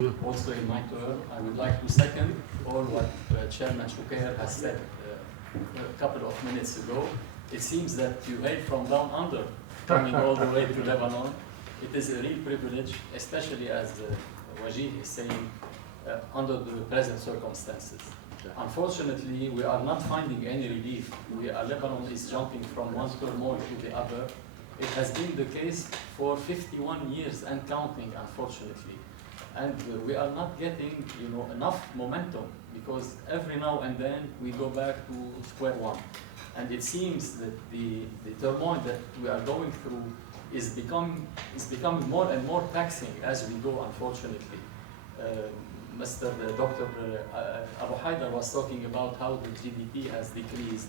Also in my turn, I would like to second all what Chairman Shukair has said a couple of minutes ago. It seems that you hail from down under, coming all the way to Lebanon. It is a real privilege, especially as Wajih is saying, under the present circumstances. Unfortunately, we are not finding any relief. Lebanon is jumping from one turmoil to the other. It has been the case for 51 years and counting, unfortunately. And we are not getting, enough momentum, because every now and then we go back to square one. And it seems that the turmoil that we are going through is becoming more and more taxing as we go, unfortunately. Dr. Abu Haidar was talking about how the GDP has decreased.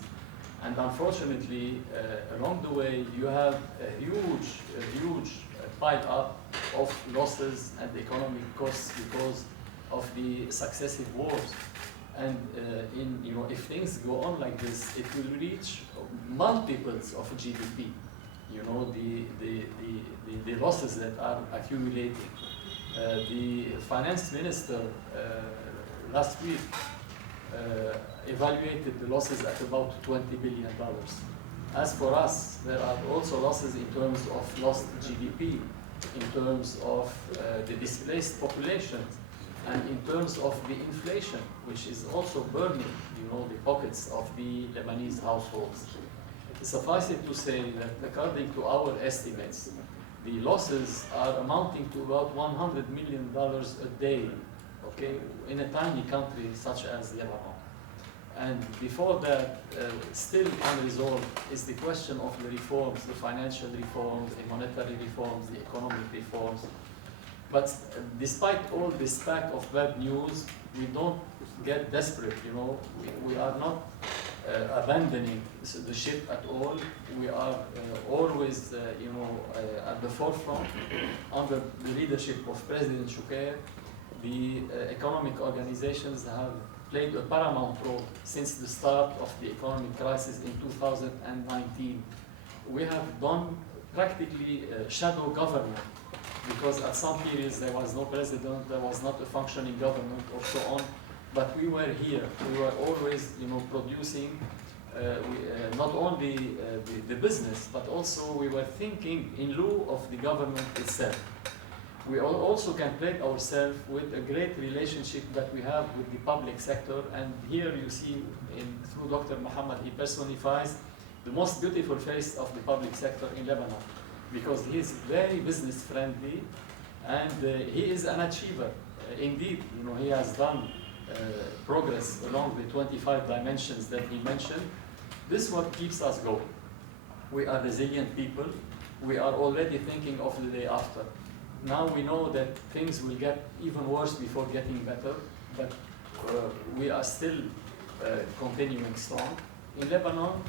And unfortunately, along the way, you have a huge pile up of losses and economic costs because of the successive wars. And if things go on like this, it will reach multiples of GDP. The losses that are accumulating. The finance minister last week evaluated the losses at about $20 billion. As for us, there are also losses in terms of lost GDP, in terms of the displaced population, and in terms of the inflation, which is also burning, the pockets of the Lebanese households. Suffice it to say that according to our estimates, the losses are amounting to about $100 million a day, okay, in a tiny country such as Lebanon. And before that, still unresolved is the question of the reforms, the financial reforms, the monetary reforms, the economic reforms. But despite all this pack of bad news, we don't get desperate, We are not abandoning the ship at all. We are always, at the forefront. Under the leadership of President Shukair, the economic organizations have played a paramount role since the start of the economic crisis in 2019. We have done practically shadow government, because at some periods there was no president, there was not a functioning government, or so on. But we were here. We were always, producing not only the business, but also we were thinking in lieu of the government itself. We also can plague ourselves with a great relationship that we have with the public sector. And here you see, through Dr. Muhammad, he personifies the most beautiful face of the public sector in Lebanon, because he is very business friendly, and he is an achiever. Indeed, he has done progress along the 25 dimensions that he mentioned. This is what keeps us going. We are resilient people. We are already thinking of the day after. Now we know that things will get even worse before getting better, but we are still continuing strong. In Lebanon,